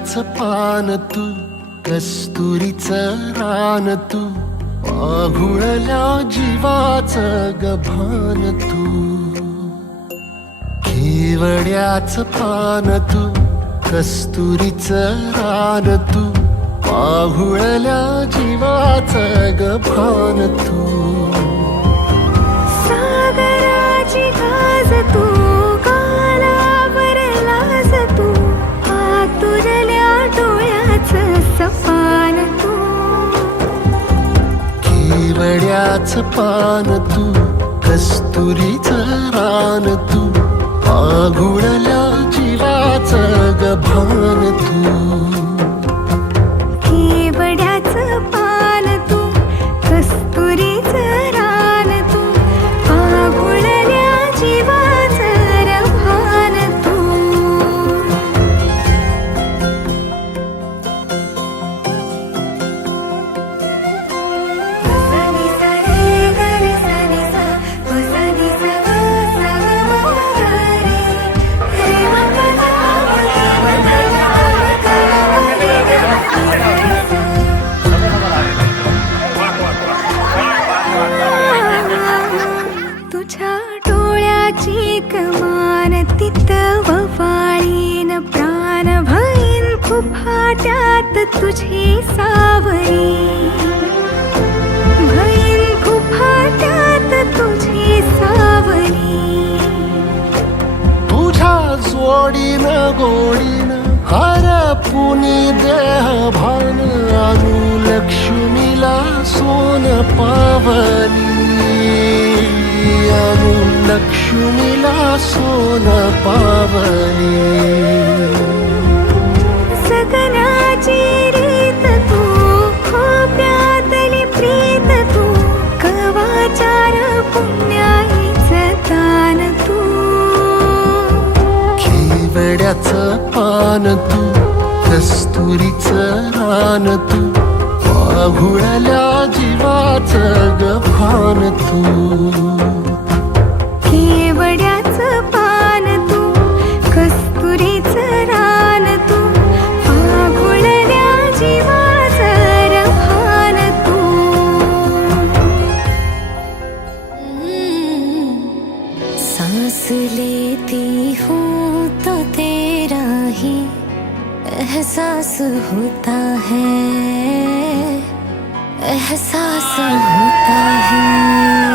केवड्याचं पान तू, कस्तुरीचं रान तू, आघुळल्या जीवाचं गभान तू. केवड्याचं पान तू, कस्तुरीचं रान तू, आघुळल्या जीवाचं गभान तू. सागराची गाज तू, गालावर लाज तू, आतुरल्या डोळ्याचं सपान तू. केवड्याचं पान तू, कस्तुरीचं रान तू, आघुळल्या जीवाचं गभान तू. केवड्याचं पान तू, कस्तुरीचं रान तू, आघुळल्या जीवाचं रभान तू. तुझ्या डोळ्याची कमान तिथं ववाळीन प्राण भईन फुफाट्यात तुझी सावरी. भईन फुफाट्यात तुझी सावरी. तुझ्या जोडीनं गोडीनं हरपुनी देह भान आणू लक्ष्मीला सोन पावली. आणू लक्ष्मीला सोन पावली. सगनाची रीत तू, खोप्यातली प्रीत तू, कवाचार पुण्याईचं दान तू. केवड्याचं पान तू, कस्तुरीचं रान तू, आघुळल्या जीवाचं गभान तू. केवड्याचं पान तू, कस्तुरीचं रान तू, आघुळल्या जीवाचं रभान तू. सांस लेती हूँ तो तेरा ही एहसास होता है, एहसास होता है.